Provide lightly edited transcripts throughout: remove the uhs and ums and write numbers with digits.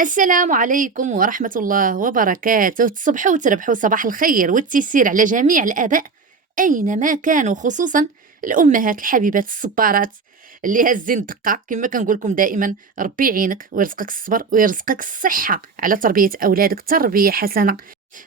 السلام عليكم ورحمة الله وبركاته. تصبحوا وتربحوا صباح الخير والتيسير على جميع الآباء أينما كانوا، خصوصا الأمهات الحبيبات الصبارات اللي هازين الدقة. كما كنقول لكم دائما، ربي يعينك ويرزقك الصبر ويرزقك الصحة على تربية أولادك تربية حسنة.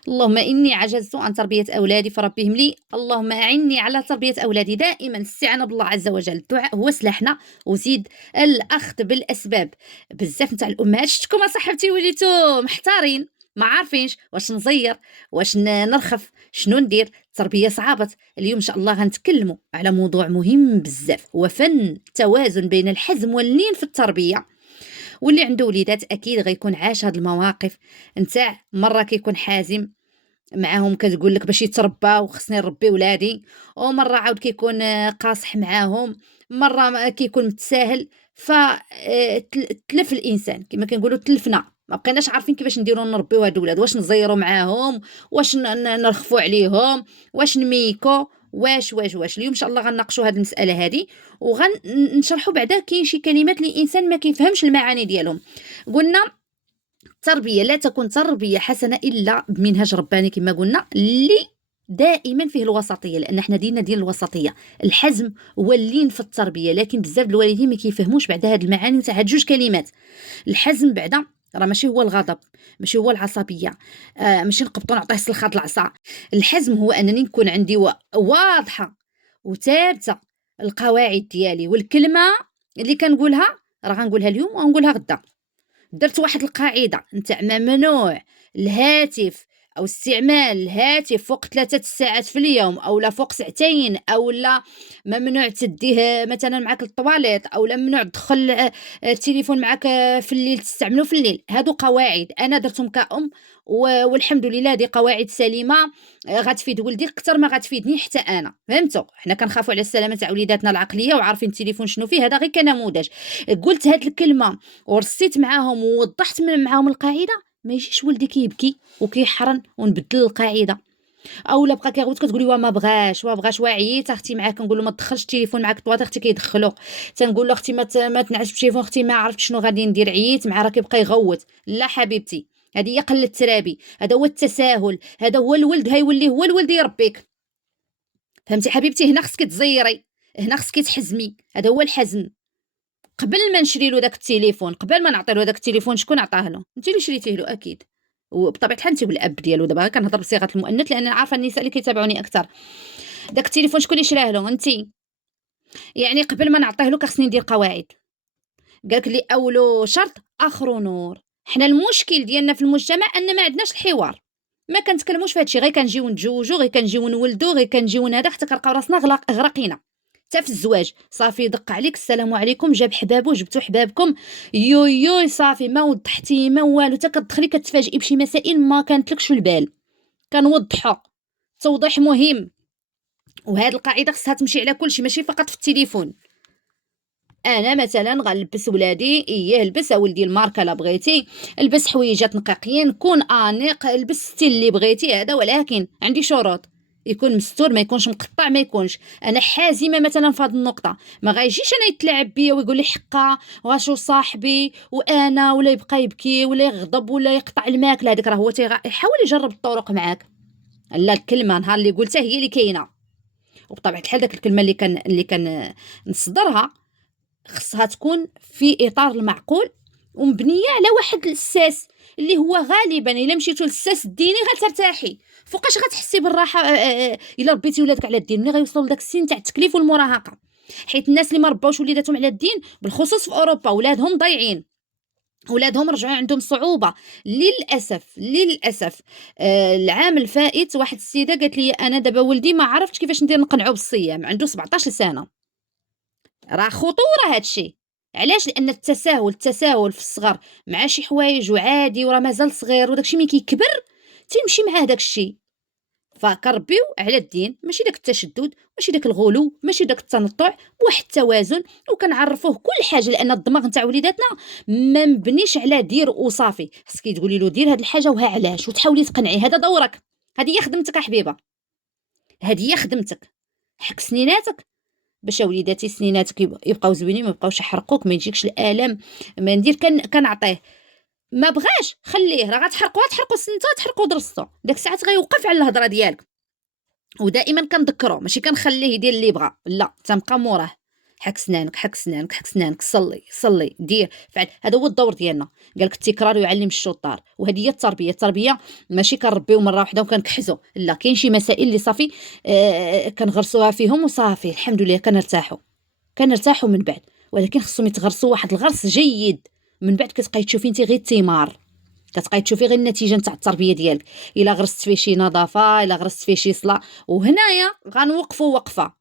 اللهم إني عجزت عن تربية أولادي فربهم لي، اللهم أعني على تربية أولادي. دائما استعانة بالله عز وجل، الدعاء هو سلاحنا، وزيد الأخذ بالأسباب. بزاف نتاع الأمهات شفتكم صاحبتي وليتو محتارين، ما عارفينش واش نزير، واش نرخف، شنو ندير. التربية صعبت. اليوم إن شاء الله غنتكلموا على موضوع مهم بزاف، هو فن التوازن بين الحزم واللين في التربية. واللي عنده وليدات اكيد غيكون عاش هاد المواقف نتاع مره كيكون حازم معاهم، كتقول لك باش يتربى وخصني نربي ولادي، ومره عاود كيكون قاصح معاهم، مره كيكون متساهل. ف تلف الانسان كما كنقولوا، تلفنا، ما بقيناش عارفين كيفاش نديروا نربيو هاد الولاد، واش نزيروا معاهم، واش نرخفوا عليهم، واش نميكو، واش اليوم ان شاء الله غنناقشوا هاد المساله هادي، وغنشرحوا بعدا كاين شي كلمات اللي الانسان ما كيفهمش المعاني ديالهم. قلنا التربيه لا تكون تربيه حسنه الا بمنهج رباني، كما قلنا، اللي دائما فيه الوسطيه، لان احنا ديننا دين الوسطيه، الحزم واللين في التربيه. لكن بزاف الوالدين ما كيفهموش بعدا هاد المعاني تاع هاد جوج كلمات. الحزم بعدا راه ماشي هو الغضب، ماشي هو العصبيه، ماشي نقبطو نعطيه سلخات العصا. الحزم هو انني نكون عندي واضحه وثابته القواعد ديالي، والكلمه اللي كنقولها راه غنقولها اليوم وغنقولها غدا. درت واحد القاعدة نتاع ممنوع الهاتف أو استعمال الهاتف فوق 3 ساعات في اليوم، أو لا فوق ساعتين، أو لا ممنوع تديه مثلا معك للطواليت، أو لا ممنوع تدخل التليفون معك في الليل، تستعمله في الليل. هادو قواعد أنا درتهم كأم، والحمد لله دي قواعد سليمة. غتفيد ولدي أكثر ما غتفيدني حتى أنا. فهمتوا؟ حنا كنخافوا على السلامة تاع وليداتنا العقلية وعارفين التليفون شنو فيه، هذا غير كنموذج. قلت هاد الكلمة ورصيت معاهم ووضحت معاهم القاعده، ما يجيش ولدي كيبكي وكيحرن ونبدل القاعده. اولا بقى كيغوت كتقولي ما بغاش وعييت اختي معاك، كنقول له ما تدخلش التليفون معاك طوات، اختي كيدخلو. تنقول له اختي ما تنعش بالتليفون، اختي ما عرفت شنو غادي ندير، عييت مع راه كيبقى يغوت. لا حبيبتي، هذه هي قله الترابي، هذا هو التساهل، هذا هو الولد هيولي هو الولد يربيك. فهمتي حبيبتي؟ هنا خصك تزيري، هنا خصك تحزمي، هذا هو الحزم. قبل ما نشري له داك التليفون، قبل ما نعطي له داك التليفون، شكون عطاه له؟ انت اللي شريتيه له اكيد، وبطبيعه الحال انت والاب ديالو. دابا كنهضر بصيغه المؤنث لان عارفه النساء اللي كيتابعوني اكثر. داك التليفون شكون اللي شراه له؟ انت. يعني قبل ما نعطيه له خصني ندير قواعد. قالك لي اول شرط اخر نور. حنا المشكل ديالنا في المجتمع ان ما عندناش الحوار، ما كنتكلموش في هادشي، غير كنجيو نتزوجوا، غير كنجيو نولدوا، غير كنجيو هذا، حتى كنلقاو راسنا غرقينا. حتى في الزواج صافي دق عليك السلام عليكم، جاب حبابو، جبتو حبابكم، يوي صافي ما وضحتي ما والو، حتى كتدخلي كتفاجئي بشي مسائل ما كانتلكش في البال. كنوضحوا، توضيح مهم. وهاد القاعده خصها تمشي على كلشي، ماشي فقط في التليفون. انا مثلا غنلبس ولادي، اييه لبس ولدي الماركه لا بغيتي، لبس حويجات نقيقين، كون انيق، لبس ستيل اللي بغيتي هذا، ولكن عندي شروط. يكون مستور، ما يكونش مقطع، ما يكونش. انا حازمه مثلا في هذه النقطه، ما غايجيش انا يتلاعب بيا ويقول لي حقا واشو صاحبي وانا، ولا يبقى يبكي ولا يغضب ولا يقطع الماكله. هذيك راه هو يحاول يجرب الطرق معاك. لا، الكلمه نهار اللي قلتها هي اللي كاينه. وبطبيعه الحال داك الكلمه اللي كان نصدرها خصها تكون في اطار المعقول، ومبنيه على واحد الاساس اللي هو غالبا الا مشيتو للساس الديني غترتاحي. فوقاش غتحسي بالراحه الا ربيتي ولادك على الدين، ملي غيوصلوا لداك السن تاع التكليف والمراهقه. حيت الناس اللي ما رباوش وليداتهم على الدين، بالخصوص في اوروبا، ولادهم ضايعين، ولادهم رجعوا عندهم صعوبه. للاسف. العام الفائت واحد السيده قالت لي انا دابا ولدي ما عرفتش كيفاش ندير نقنعه بالصيام، عنده 17 سنه. راه خطوره هادشي. علاش؟ لان التساهل في الصغر مع شي حوايج وعادي، وراه مازال صغير، وداكشي ملي كيكبر تيمشي معاه داكشي. فكنربيو على الدين، ماشي داك التشدد، ماشي داك الغلو، ماشي داك التنطع، بواحد التوازن. وكنعرفوه كل حاجه، لان الدماغ نتاع وليداتنا ما مبنيش على دير وصافي. خصك تقولي له دير هاد الحاجه وها علاش، وتحاولي تقنعيه. هذا دورك، هذه هي خدمتك يا حبيبه، هذه هي خدمتك. حك سنيناتك باش وليداتي سنيناتك يبقاو زوينين، ما يبقاوش يحرقوك، ما يجيكش الالم. ما ندير كنعطيه ما بغاش خليه، راه تحرقوا سنتو، تحرقوا درستو، داك الساعات غيوقف على الهضره ديالك. ودائما كنذكرو ماشي كنخليه يدير اللي بغا، لا تنبقى موراه. حك سنانك حك سنانك حك سنانك، صلي صلي دير فعل، هذا هو الدور ديالنا. قالك التكرار يعلم الشطار، وهذه هي التربيه ماشي كنربيو مره واحده وكنكحزو، لا كاين شي مسائل اللي صافي كنغرسوها فيهم وصافي الحمد لله كنرتاحوا من بعد. ولكن خصهم يتغرسوا واحد الغرس جيد، من بعد كتبقاي تشوفي انت غير الثمار، كتبقاي تشوفي غير النتيجه نتاع التربيه ديالك. الا غرست فيه شي نظافه، الا غرست فيه شي صلاح. وهنايا غنوقفوا وقفه،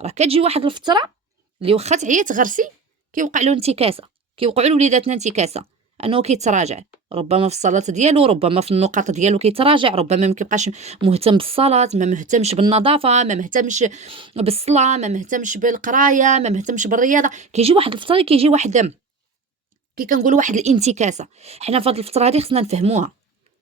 راه كتجي واحد الفتره اللي واخا تعيي تغرسي كيوقع له انتكاسه، كيوقعوا لوليداتنا انتكاسه، انه كيتراجع ربما في الصلاه ديالو، ربما في النقاط ديالو كيتراجع، ربما ما كيبقاش مهتم بالصلاه، ما مهتمش بالنظافه، ما مهتمش بالصلاه، ما مهتمش بالقرايه، ما مهتمش بالرياضه. كيجي واحد الفتره كيجي واحد كي كنقولوا واحد الانتكاسه. حنا في هذه الفتره هذه خصنا نفهموها،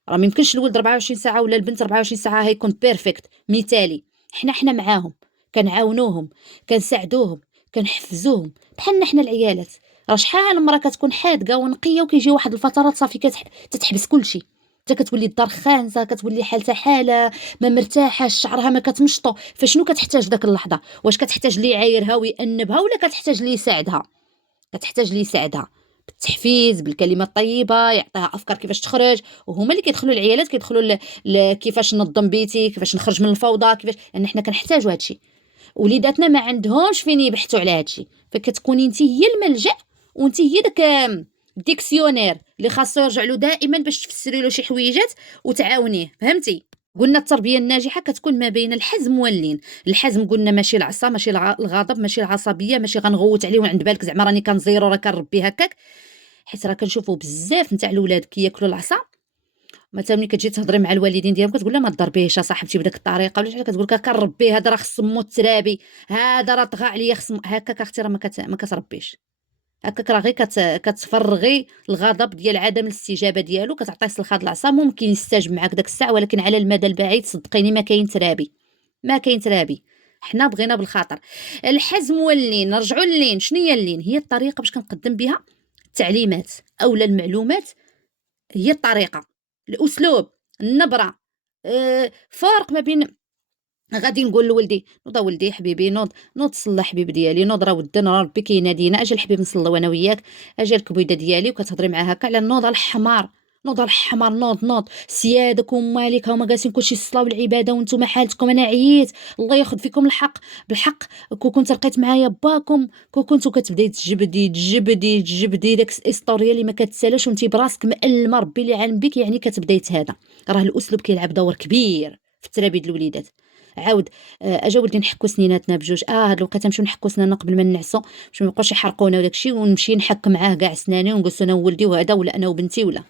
راه ما يمكنش الولد 24 ساعه ولا البنت 24 ساعه هيكون بيرفكت مثالي. حنا معاهم، كنعاونوهم، كنساعدوهم، كنحفزوهم بحالنا حنا العيالات. راه شحال مرة كتكون حادقه ونقيه وكيجي واحد الفترات صافي تتحبس كلشي، حتى كتولي الدار خانسه، كتولي حالتها حاله ما مرتاحاش، شعرها ما كتمشطو. فشنو كتحتاج داك اللحظه؟ واش كتحتاج لي يعايرها ويأنبها، ولا كتحتاج لي يساعدها؟ كتحتاج لي يساعدها بالتحفيز، بالكلمه الطيبه، يعطيها افكار كيفاش تخرج. وهما اللي كيدخلوا العيالات كيدخلوا كيفاش ننظم بيتي، كيفاش نخرج من الفوضى، كيفاش، لان حنا كنحتاجوا هادشي. وليداتنا ما عندهمش فين يبحثوا على هادشي، فكتكوني انت هي الملجا، وانت هي داك ديكسيونير اللي خاصو يرجع له دائما باش تفسري له شي حويجات وتعاونيه. فهمتي؟ قلنا التربيه الناجحه كتكون ما بين الحزم واللين. الحزم قلنا ماشي العصا، ماشي الغضب، ماشي العصبيه، ماشي غنغوت عليه وعند بالك زعما راني كنزيرو راه كنربي هكاك. حيت راه كنشوفوا بزاف نتاع الولاد كياكلوا العصا. مثلا ملي كتجي تهضري مع الوالدين ديالهم كتقول لها ما تضربيهش صاحبتي بداك الطريقه، ولا شحال كتقول لك كنربيه هذا راه خص مو ترابي، هذا راه طغى عليا خص هكاك. اختي راه ما كتربيش هكاك، راه غير كتفرغي الغضب ديال عدم الاستجابه ديالو، كتعطيه سلخ هاد العصا ممكن يستجب معاك داك الساعه، ولكن على المدى البعيد صدقيني ما كاين ترابي، ما كاين ترابي. حنا بغينا بالخاطر. الحزم واللين، نرجعوا للين. شنو هي اللين؟ هي الطريقه باش كنقدم بها التعليمات اولا المعلومات، هي الطريقه، الاسلوب، النبره. فرق ما بين غادي نقول لولدي نوض ولدي حبيبي، نوض صلى حبيب ديالي، نوض راه ودنا راه ربي كينادينا، اجي الحبيب نصليو انا وياك. اجي الكبيده ديالي وكتهضري معاه هكا على النوضه الحمار، نوض الحمار، نوض سيادك ومالك هما جالسين كلشي الصلاه والعباده وانتم حالتكم، انا عييت، الله ياخذ فيكم الحق بالحق. كون كنت لقيت معايا باكم، كون كنتو كتبداي تجبدي داك الاسطوريه اللي ما كتسالاش وانت براسك مألمه ربي اللي عالم بك، يعني كتبداي تهذا. راه الاسلوب كيلعب دور كبير في التربيه ديال الوليدات. عاود اجا ولدي نحكو سنيناتنا بجوج، هاد الوقيته نمشيو نحكو سناننا قبل ما نعسو باش ما يبقاوش يحرقونا وداك الشيء، ونمشي نحك معاه كاع سناني ونجلس انا وولدي وهذا، ولا انا وبنتي ولا.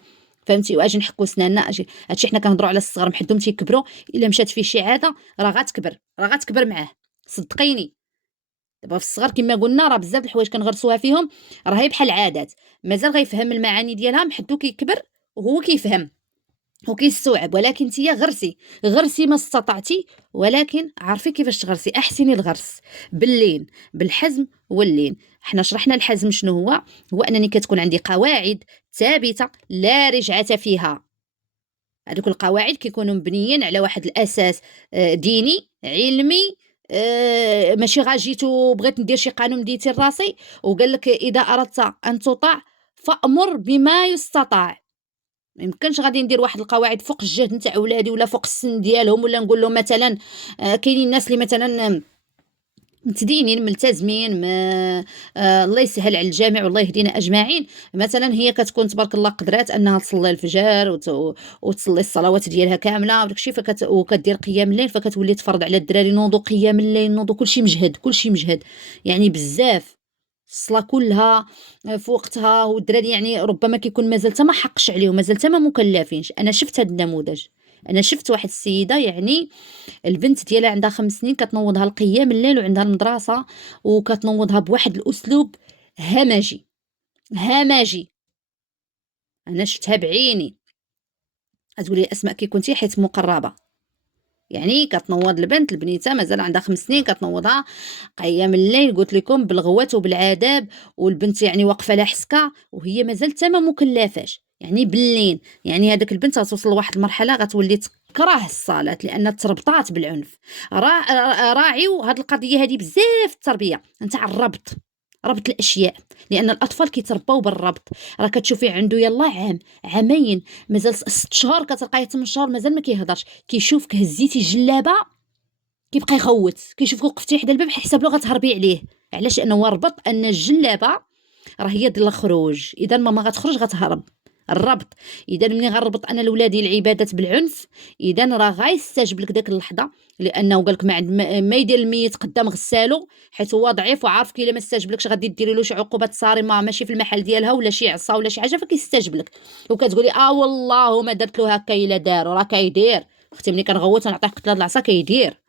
فهمتي؟ واجي نحكو سناننا، اجي هادشي حنا كنهضروا على الصغار محدهم تيكبروا، الا مشات فيه شي عاده راه غتكبر معاه، صدقيني. دابا في الصغر كما قلنا راه بزاف الحوايج كنغرسوها فيهم، راه هي بحال العادات، مازال غيفهم المعاني ديالها محدو كيكبر وهو كيفهم وكيستوعب. ولكن نتيا غرسي ما استطعتي، ولكن عرفي كيفاش تغرسي، احسني الغرس باللين، بالحزم واللين. حنا شرحنا الحزم شنو هو انني كتكون عندي قواعد ثابته لا رجعه فيها. هذوك القواعد كيكونوا مبنيين على واحد الاساس ديني علمي. ماشي غاجيتو بغيت ندير شي قانون ديتي لراسي وقال لك اذا اردت ان تطاع فامر بما يستطاع. ما يمكنش غادي ندير واحد القواعد فوق الجهد نتاع ولادي ولا فوق السن ديالهم، ولا نقول لهم مثلا كاينين الناس اللي مثلا متدينين ملتزمين ما الله يسهل على الجميع والله يهدينا اجمعين. مثلا هي كتكون تبارك الله قدرات انها تصلي الفجر وتصلي الصلوات ديالها كامله وداكشي، وكدير قيام الليل، فكتولي تفرض على الدراري نوضوا قيام الليل، نوضوا كلشي مجهد يعني بزاف، الصلاه كلها في وقتها. والدراري يعني ربما كيكون مازال حتى ما حقش عليهم، مازال حتى ما مكلفينش. انا شفت هذا النموذج، انا شفت واحد السيده يعني البنت ديالها عندها 5 سنين كتنوضها القيام الليل وعندها المدرسه، وكتنوضها بواحد الاسلوب همجي. انا شفتها بعيني. غتقولي اسماء كي كنتي حيت مقربه، يعني كتنوض البنيته مازال عندها 5 سنين كتنوضها قيام الليل، قلت لكم بالغوات وبالعذاب، والبنت يعني واقفه لها حسكه وهي مازال حتى ما مكلفاش. يعني باللين، يعني هذاك البنت غتوصل لواحد المرحلة غتولي تكره الصلاة لأن تربطات بالعنف. راعيو هاد القضية هادي بزاف في التربية نتاع الربط، ربط الأشياء، لأن الأطفال كيترباو بالربط. راه كتشوفيه عنده يلاه عام، عامين، مازال 6 شهور، كتلقايه 8 شهور مازال ما كيهضرش، كيشوفك هزيتي الجلابة كيبقى يغوت، كيشوفك وقفتي حدا الباب حسب له غتهربي عليه. علاش؟ لأنه هو ربط أن الجلابة راه هي ديال الخروج، إذا ماما غتخرج غتهرب. الربط، اذا ملي غنربط انا لولادي العبادات بالعنف، اذا راه غيستجب لك داك اللحظه، لانه قالك ما عند ما يدير الميت قدام غسالو، حيت هو ضعيف وعارف كي الا ما استجبلكش غادي ديري له شي عقوبات صارمه ماشي في المحل ديالها ولا شي عصا ولا شي حاجه فكيستجب لك. وكتقولي والله ما درت له هكا الا دار، راه كيدير. اختي ملي كنغوت ونعطيه قتله العصا كيدير.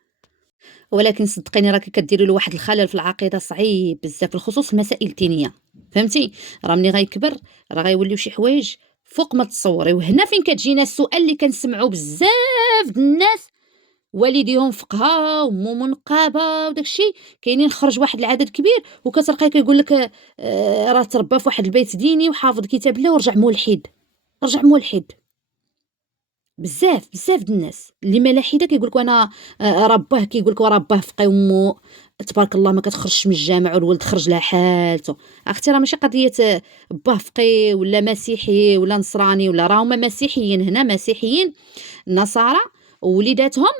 ولكن صدقيني راكي كديري له واحد الخلل في العقيده صعيب بزاف، بالخصوص المسائل الدينيه. فهمتي؟ راه ملي غيكبر راه غيوليو شي حوايج فوق ما تصوري. وهنا فين كتجينا السؤال اللي كنسمعوا بزاف د الناس، والديهم فقهاء ومو منقابه وداكشي، كاينين خرج واحد العدد كبير وكتلقاه كيقول لك راه تربى في واحد البيت ديني وحافظ كتاب الله ورجع ملحد. رجع ملحد. بزاف بزاف د الناس اللي ملاحده كيقول لك انا رباه، كيقول لك رباه فقي ومو تبارك الله ما كتخرجش من الجامع والولد خرج لها حالته. اختي راه ماشي قضيه باه فقي ولا مسيحي ولا نصراني، ولا راهما مسيحيين، هنا مسيحيين نصارى ووليداتهم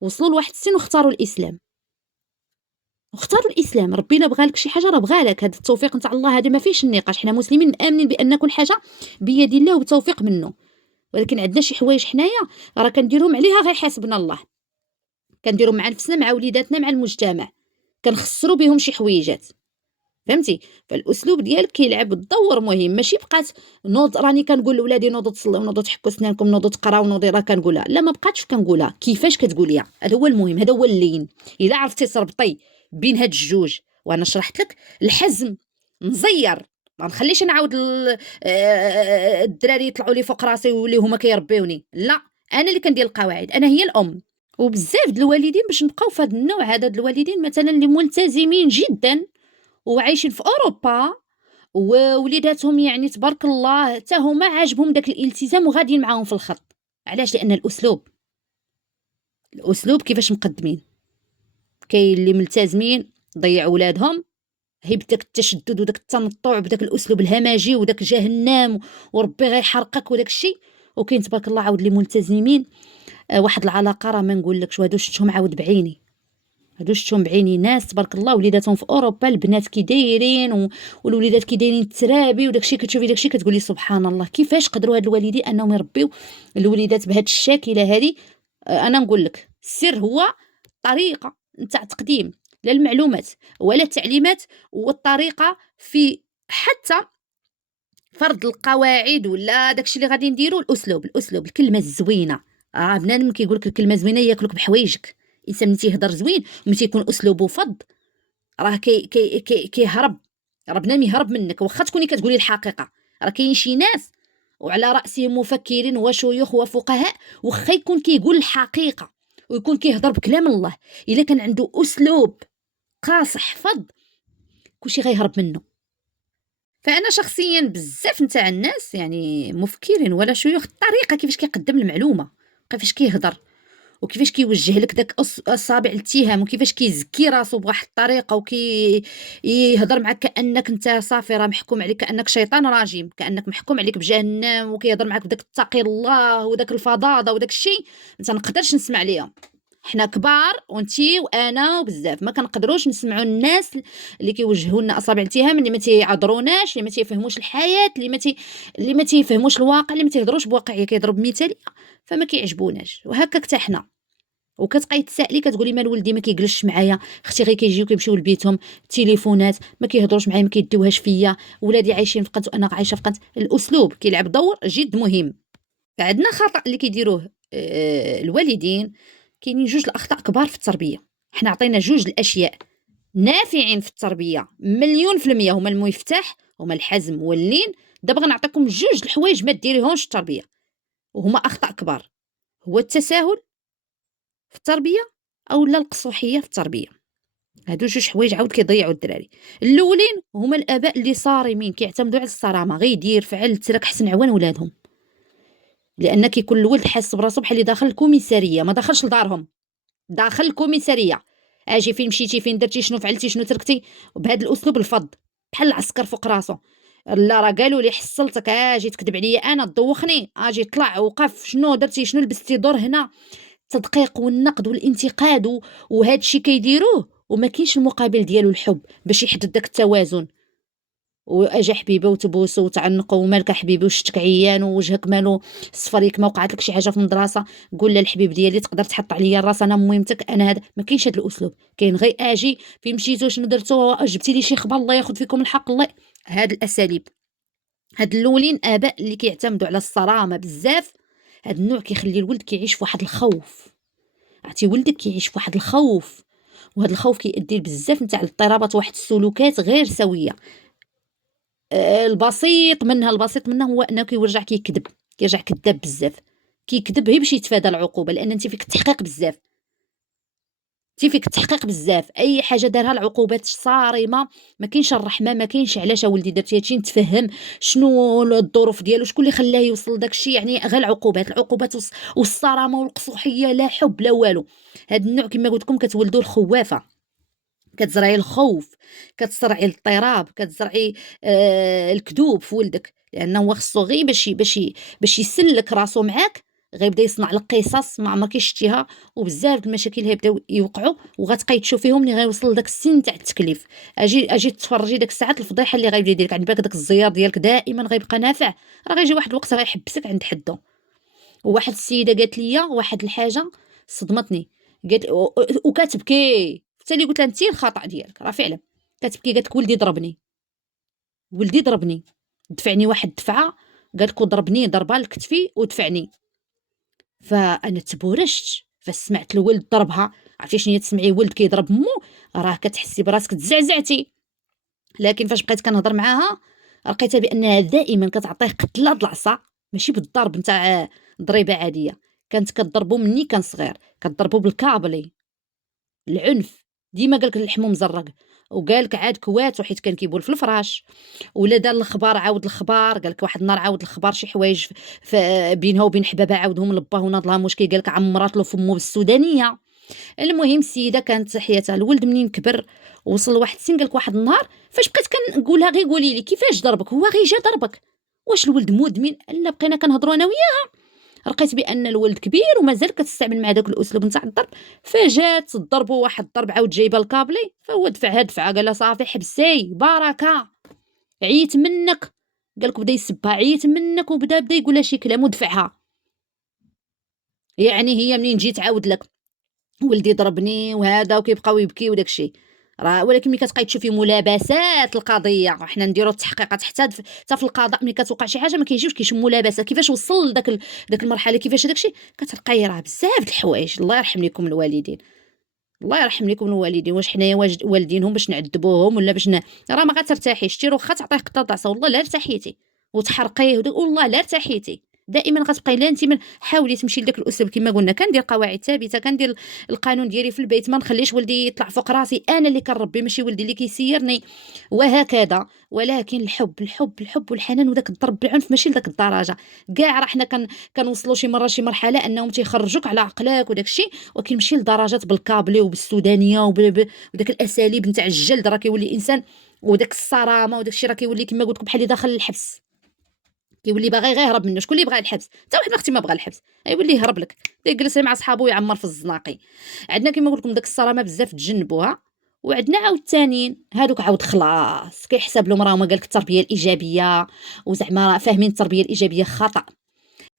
وصلوا لواحد السن واختاروا الاسلام. واختاروا الاسلام، ربي الا بغى لك شي حاجه راه بغى لك، هذا التوفيق نتاع الله هذا ما فيش النقاش. حنا مسلمين مآمنين بان كل حاجه بيد الله وبتوفيق منه، ولكن عندنا شي حوايج حنايا راه كنديرهم عليها غير حاسبنا الله، كنديرهم مع نفسنا مع وليداتنا مع المجتمع، كنخسروا بهم شي حويجات. فهمتي؟ فالاسلوب ديالك كيلعب الدور مهم، ماشي بقات نوض راني كنقول لولادي نوضوا تصليو نوضوا تحكوا سنانكم نوضوا تقراو نوضي راه كنقولها، لا ما بقاتش كنقولها، كيفاش كتقوليها هذا هو المهم، هذا هو اللين. الا عرفتي تربطي بين هاد الجوج، وانا شرحت لك الحزم مزير، ما نخليش نعاود الدراري يطلعوا لي فوق راسي ويوليو هما كيربيوني، لا، انا اللي كندير القواعد، انا هي الام. وبزاف د الوالدين باش نبقاو في هذا النوع هذا د الوالدين مثلا اللي ملتزمين جدا وعايشين في اوروبا، ووليداتهم يعني تبارك الله حتى هما عاجبهم داك الالتزام وغاديين معاهم في الخط. علاش؟ لان الاسلوب كيفاش مقدمين. كاين اللي ملتزمين ضيعوا ولادهم هي بداك التشدد وداك التنطع بداك الاسلوب الهمجي وداك جهنم وربي غيحرقك وداك الشيء. وكاين تبارك الله عاود اللي ملتزمين واحد العلاقه راه ما نقولكش، وهادو شفتهم عاود بعيني، هادو شفتهم بعيني، ناس تبارك الله وليداتهم في اوروبا البنات كي دايرين والوليدات كي دايرين الترابي وداكشي، كتشوفي داكشي كتقولي سبحان الله كيفاش قدروا هاد الوالدين انهم يربيو الوليدات بهاد الشاكله هادي. انا نقول لك السر هو الطريقه نتاع تقديم، لا المعلومات ولا التعليمات، والطريقه في حتى فرض القواعد ولا داكشي اللي غادي نديرو. الاسلوب الكلمه الزوينه، بنادم كيقول لك الكلمه زوينه ياكلك بحوايجك. الانسان ملي تيهضر زوين وملي تيكون اسلوبه فض راه كيهرب، راه بنادم يهرب منك واخا تكوني كتقولي الحقيقه. راه كاين شي ناس وعلى راسهم مفكرين وشيوخ وفقهاء واخا يكون كيقول الحقيقه ويكون كيهضر بكلام الله، الا كان عنده اسلوب قاصح فض كلشي غيهرب منه. فانا شخصيا بزاف نتاع الناس يعني مفكرين ولا شيوخ الطريقه كيفاش كيقدم المعلومه، كيفاش كيهضر وكيفاش كيوجه لك داك اصابع الاتهام، وكيفاش كيزكي راسو بواحد الطريقه يهضر معك كانك انت صافي راه محكوم عليك، كانك شيطان راجم، كانك محكوم عليك بجهنم، وكيهضر معك بداك التقي الله وداك الفظاظه وداك الشيء ما نقدرش نسمع ليهم. حنا كبار وانتي وانا وبزاف ما كنقدروش نسمعوا الناس اللي كيوجهوا لنا اصابع الاتهام، اللي ما تيعذروناش، اللي ما تيفهموش الحياه، اللي ما تيفهموش الواقع، اللي ما تيهضروش بواقعيه، كيضرب مثاليه، فما كيعجبوناش. وهكا حتى حنا. وكتبقاي تسائلي كتقولي مال ولدي ما كيجلسش معايا، اختي غير كيجيو كيمشيو لبيتهم تليفونات، ما كيهضروش معايا، ما كيديوهاش فيا، ولادي عايشين في قنت وانا عايشه في قنت. الاسلوب كيلعب دور جد مهم. عندنا خطا اللي كيديروه الوالدين، كاينين جوج الاخطاء كبار في التربيه. حنا عطينا جوج الاشياء نافعين في التربيه مليون في المية، هما المفتاح، هما الحزم واللين. دابا غنعطيكم جوج الحوايج ما ديريهمش في التربيه وهما اخطاء كبار، هو التساهل في التربيه او لا القصوحيه في التربيه. هادو جوج حوايج عاود كيضيعوا الدراري. الأولين هما الآباء اللي صارمين كيعتمدوا على الصرامة، غير يدير فعل ترك حسن عوان ولادهم، لأن كيكون الولد حاس براسو بحال اللي داخل الكوميسارية، ما داخلش لدارهم، داخل الكوميسارية. اجي فين مشيتي، فين درتي، شنو فعلتي، شنو تركتي، بهذا الأسلوب الفظ بحال العسكر فوق راسو. لا راه قالوا لي حصلتك، اجي تكذب عليا انا، تدوخني، اجي طلع وقف، شنو درتي، شنو لبستي، دور هنا. التدقيق والنقد والانتقاد وهذا الشيء كيديروه وما كاينش المقابل ديالو الحب باش يحدد داك التوازن. واجا حبيبه وتبوسوا وتعنقوا، ومالك حبيبي وشتك عيان ووجهك مالو صفريك، ما وقعت لك شي حاجه في المدرسه، قول للحبيب ديالي تقدر تحط عليا الراس، انا مهمتك انا. هذا ما كاينش هذا الاسلوب، كاين غير اجي فين مشيتو، شنو درتو، جبتي لي شي خبر، الله ياخذ فيكم الحق، الله. هاد الاساليب، هاد الاولين اباء اللي كيعتمدوا على الصرامه بزاف. هاد النوع كيخلي الولد كيعيش في واحد الخوف. عرفتي ولدك كيعيش في واحد الخوف، وهذا الخوف كيؤدي لبزاف نتاع الاضطرابات، واحد السلوكات غير سويه. البسيط منها هو انه كيرجع كيكذب، كيرجع كذاب بزاف، كيكذب غير باش يتفادى العقوبه، لان انت فيك التحقيق بزاف، انت فيك التحقيق بزاف، اي حاجه دارها العقوبات صارمه. ما كاينش الرحمه، ما كاينش علاش ولدي درتي هادشي، نتفهم شنو الظروف ديالو، شكون اللي خلاه يوصل لداك الشيء. يعني غير العقوبات والصرامه والقسوحيه، لا حب لا والو. هاد النوع كما قلت لكم كتولدوا الخوافه، كتزرعي الخوف، كتزرعي الاضطراب، كتزرعي الكذوب في ولدك، لانه هو خصو غير باش يسلك راسو معاك، غيبدا يصنع لك قصص ما عمرك شفتيها، وبزاف د المشاكل غيبداو يوقعوا، وغتبقاي تشوفيهم ملي غيوصل لداك السن تاع التكليف. اجي تفرجي داك الساعات الفضيحه اللي غيبدا يدير لك، عند بالك داك الزيار ديالك دائما غيبقى نافع، راه غيجي واحد الوقت غيحبسك عند حدو. وواحد السيده قالت لي واحد الحاجه صدمتني، قالت وكتبكي، حتى اللي قلت لها انت الخطا ديالك، راه فعلا كتبكي، قالت لك ولدي ضربني، ولدي ضربني، دفعني واحد الدفعه، قالت لك ضربني ضربه لكتفي ودفعني. فانا تبورشت فاش سمعت الولد ضربها. عرفتي شنو هي تسمعي ولد كيضرب مو، راه كتحسي براسك تزعزعتي. لكن فاش بقيت كنهضر معاها لقيتها بانها دائما كتعطيه قتله د العصا، ماشي بالضرب نتاع ضريبه عاديه، كانت كضربو مني كان صغير، كضربو بالكابلي، العنف. ديما قالك اللحم مزرق، وقالك عاد كوات وحيت كان كيبول في الفراش، ولا دار الخبار عاود الخبار، قالك واحد النهار عاود الخبار شي حوايج بينها وبين حبابها، عاودهم لباه وناض لها مشكل، قالك عمرات له فمو بالسودانيه. المهم السيده كانت حياتها، الولد منين كبر وصل لواحد السن، قالك واحد النهار فاش بقيت كنقولها غير قولي لي كيفاش ضربك، هو غير جا ضربك، واش الولد مدمن؟ لا بقينا كنهضروا انا وياه، لقيت بان الولد كبير ومازال كتستعمل مع داك الاسلوب نتاع الضرب. فجات ضربوا واحد الضرب، عاود جايبه الكابلي، فهو دفعها دفعه، قال لها صافي حبسي بركه، عييت منك، قالك بدا يسبها، عييت منك، وبدا يقول لها شي كلام ودفعها. يعني هي منين جيت عاود لك ولدي ضربني وهذا، وكيبقاو يبكيو وداك الشيء، راه ولكن ملي كتبقاي تشوفي ملابسات القضيه، وحنا نديرو التحقيقات حتى في القضاء، ملي كتوقع شي حاجه ما كيجيوش كيشوفوا ملابسات كيفاش وصل لداك داك المرحله، كيفاش داك الشيء، كتلقاي راه بزاف د الحوايج. الله يرحم لكم الوالدين، الله يرحم لكم الوالدين، واش حنايا والدينهم باش نعذبوهم ولا باش راه ما غترتاحيش، تي واخا تعطيه قطه دعسه والله لا ارتاحيتي، وتحرقيه والله لا ارتاحيتي. دائما غتبقاي لا انت من حاولي تمشي لذاك الاسلوب كما قلنا، كندير قواعد ثابته، كندير القانون ديالي في البيت، ما نخليش ولدي يطلع فوق راسي، انا اللي كنربي ماشي ولدي اللي كيسيرني، وهكذا. ولكن الحب والحنان، وداك الضرب بالعنف ماشي لذاك الدرجه. كاع راه حنا كنوصلوا شي مره شي مرحله انهم تيخرجوك على عقلك وداك الشيء، ولكن ماشي لدرجات بالكابلي وبالسودانيه وداك الاساليب نتاع الجلد، راه كيولي الانسان وداك الصرامه وداك الشيء راه كيولي كما قلت لكم بحال اللي داخل الحبس، كيولي باغي غير يهرب منه. شكون اللي بغى الحبس؟ حتى واحد ما اختي ما بغى الحبس، يولي يهرب لك، يجلس مع صحابو ويعمر في الزناقي. عندنا كما قلت لكم داك الصرامه بزاف تجنبوها. وعندنا عاود الثانيين هادوك عاود خلاص كيحسب لهم راهم قالك التربيه الايجابيه، وزعما فاهمين التربيه الايجابيه خطا.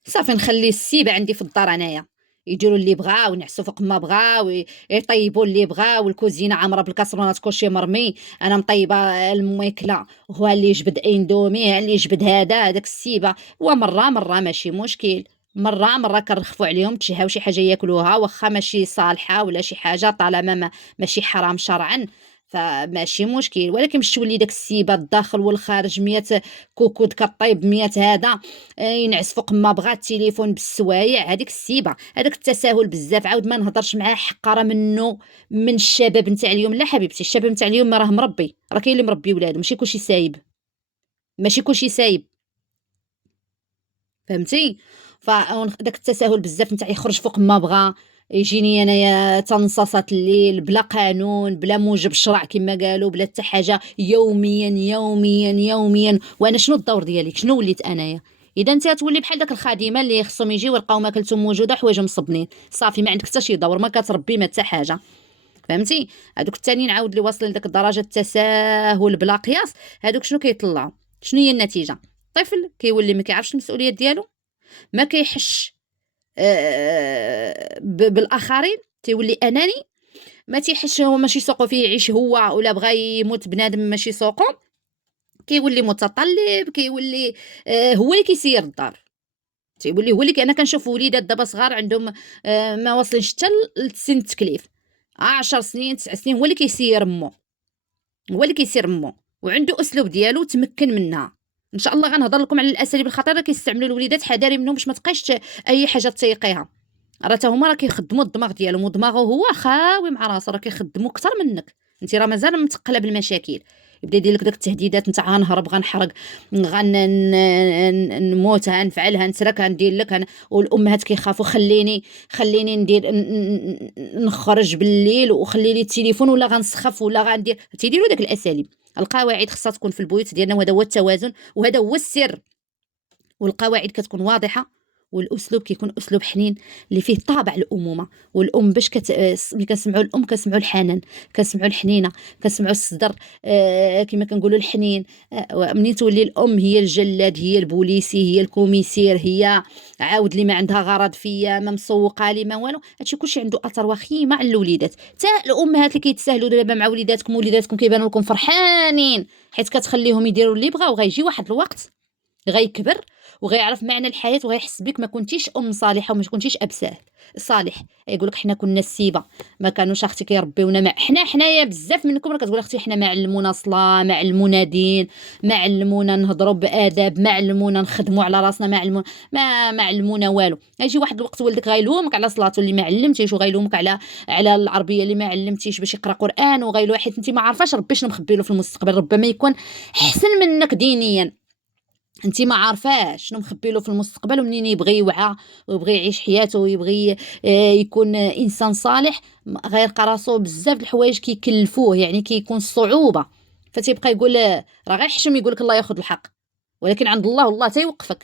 صافي نخلي السيبه عندي في الدار انايا، يديروا اللي بغاو، ينعسوا فوق ما بغاو، يطيبوا اللي بغاو، والكوزينه عامره بالكاسرونات كلشي مرمي، انا مطيبه الماكله، هو اللي يجبد اندومي، اللي يجبد هذاك السيبه. ومره ماشي مشكل، مره كنرخفوا عليهم تشهاو شي حاجه ياكلوها، واخا ماشي صالحه ولا شي حاجه، طالما ماشي حرام شرعا، فماشي مشكل، ولكن باش تولي داك السيبه الداخل والخارج 100 كوكود كطيب 100 هذا ينعس فوق ما بغا التليفون بالسوايع، هذيك السيبه، هذاك التساهل بزاف. عاود ما نهضرش معاه حقره منه من الشباب نتاع اليوم. لا حبيبتي، الشباب نتاع اليوم راه مربي، راه كاين اللي مربي ولادو، ماشي كلشي سايب، ماشي كلشي سايب، فهمتي؟ داك التساهل بزاف نتاع يخرج فوق ما بغا، يجيني انايا تنصاصات الليل بلا قانون بلا موجب شرع كما قالوا، بلا حتى حاجه، يوميا يوميا يوميا. وانا شنو الدور ديالي؟ شنو وليت انايا؟ اذا انت تولي بحال داك الخادمه اللي خصهم يجيو يلقاو ماكلتهم موجوده حوايجهم مصبنين، صافي ما عندك حتى شي دور، ما كتربي ما حتى حاجه، فهمتي؟ هادوك التانيين عاود اللي واصلين لديك الدرجه التساهل بلا قياس، هادوك شنو كيطلعوا؟ شنو هي النتيجه؟ الطفل كيولي ما كيعرفش المسؤوليات ديالو، ما كيحش بالاخرين، تيولي اناني، ما تيحش هو ماشي سوقو فيه يعيش هو، ولا بغى يموت بنادم ماشي سوقو، كيولي متطلب، كيولي هو اللي كيسير الدار، تيولي هو اللي انا كنشوف وليدات دابا صغار عندهم ما واصلينش حتى لسن التكليف، 10 سنين 9 سنين، هو اللي كيسير مو، هو اللي كيسير مو، وعنده اسلوب ديالو تمكن منها. ان شاء الله غنهضر لكم على الاساليب الخطيره اللي كيستعملوا الوليدات، حذاري منهم باش ما تبقايش اي حاجه تسيقيها، راه تا هما راه كيخدموا الدماغ ديالهم، ودماغه هو خاوي مع راسو، راه كيخدموا اكثر منك، انت راه مازال متقله بالمشاكل، يبدا يدير لك داك التهديدات نتاع غنهرب غنحرق نموت غنفعل غنسرك غندير لك والامهات كيخافوا، خليني ندير نخرج بالليل وخلي لي التليفون، ولا غنسخف ولا غندير، تيديروا داك الاساليب. القواعد خصها تكون في البيوت ديالنا، وهذا هو التوازن، وهذا هو السر، والقواعد كتكون واضحه، والاسلوب كيكون اسلوب حنين اللي فيه طابع الامومه. والام باش ملي كنسمعوا الام كنسمعوا الحنان، كنسمعوا الحنينه، كنسمعوا الصدر، كما كنقولوا الحنين. منين تولي الام هي الجلاد، هي البوليسي، هي الكوميسير، هي عاود لي ما عندها غرض فيا، ما مسوقه لي ما والو، هادشي كلشي عنده اثر وخيمه على الوليدات. حتى الامهات اللي كيتساهلوا دابا مع وليداتكم كيبانوا لكم فرحانين حيت كتخليهم يديروا اللي بغاو، غيجي واحد الوقت غيكبر وغيعرف معنى الحياه، وغيحس بك ما كنتيش ام صالحه وما كنتيش اب صالح. يقول لك حنا كنا السيبه، ما كانوش اختي كيربيونا، مع حنايا بزاف منكم راه كتقول اختي حنا ما علمونا صلاه، ما علمونا دين، ما علمونا نهضروا باداب، ما علمونا نخدموا على راسنا، ما علمونا والو. يجي واحد الوقت ولدك غيلومك على صلاته اللي ما علمتيش، وغيلومك على العربيه اللي ما علمتيش باش يقرا قران، وغيلو حيت انت ما عارفاش ربي شنو مخبي له في المستقبل، ربما يكون احسن منك دينيا، انت ما عارفاش شنو مخبي له في المستقبل، ومنين يبغي يوعى ويبغي يعيش حياته ويبغي يكون انسان صالح، غيلقى راسو بزاف الحوايج كيكلفوه، يعني كيكون صعوبه، فتيبقى يقول راه غير حشم، يقول لك الله ياخذ الحق، ولكن عند الله والله تيوقفك،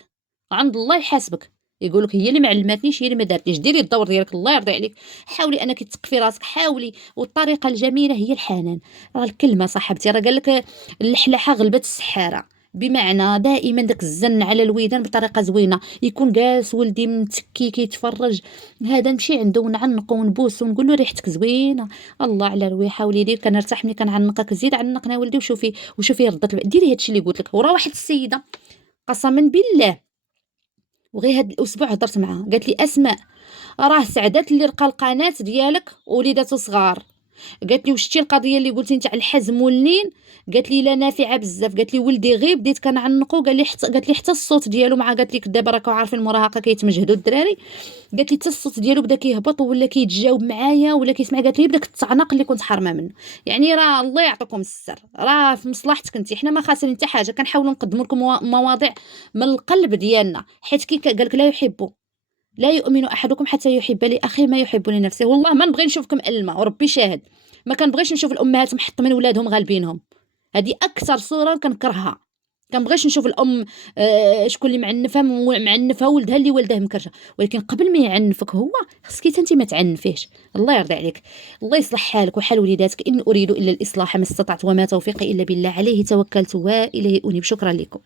عند الله يحاسبك، يقول لك هي اللي ما علمتنيش، هي اللي ما دارتنيش، ديري الدور ديالك الله يرضي عليك، حاولي انك تقفي راسك، حاولي. والطريقه الجميله هي الحنان، راه الكلمه صاحبتي، راه قال لك اللحلحه غلبت السحاره، بمعنى دائما داك الزن على الودان بطريقه زوينه، يكون جالس ولدي متكي كيتفرج، هذا نمشي عنده ونعنقو ونبوسو ونقول له ريحتك زوينه، الله على رويحه وليدي، كنرتاح ملي كنعنقك، زيد عنقنا ولدي، وشوفي ردت ديري هادشي اللي قلت لك. وراه واحد السيده قسما بالله، وغير هاد الاسبوع هضرت معها، قالت لي اسماء راه سعدات اللي لقى القناه ديالك وليداتو صغار، قالت لي وشتي القضيه اللي قلتي نتاع الحزم واللين، قالت لي لا نافعه بزاف، قالت لي ولدي غير بديت كنعنقو، قالت لي حتى الصوت ديالو مع، قالت لك دابا راكو عارفين المراهقه كيتمجهدوا الدراري، قالت لي حتى الصوت ديالو بدا كيهبط ولا كيتجاوب معايا ولا كيسمع، قالت لي بداك التعناق اللي كنت حارمه منه. يعني راه الله يعطيكم السر، راه في مصلحتك انت، حنا ما خاسرين حتى حاجه، كنحاولوا نقدموا لكم مواضيع من القلب ديالنا، حيت كي قالك لا يحبوا لا يؤمن احدكم حتى يحب لاخيه ما يحب لنفسه. والله ما نبغي نشوفكم ألمة، وربي شاهد، ما كنبغيش نشوف الامهات محطمين ولادهم غالبينهم، هذه اكثر صوره كنكرهها. كنبغيش نشوف الام شكون اللي معنفه ولدها اللي والده مكرشه، ولكن قبل ما يعنفك هو خصك انت ما تعنفيهش. الله يرضي عليك، الله يصلح حالك وحال وليداتك، ان اريد الا الاصلاح ما استطعت، وما توفيقي الا بالله، عليه توكلت واليه انيب. شكرا لكم.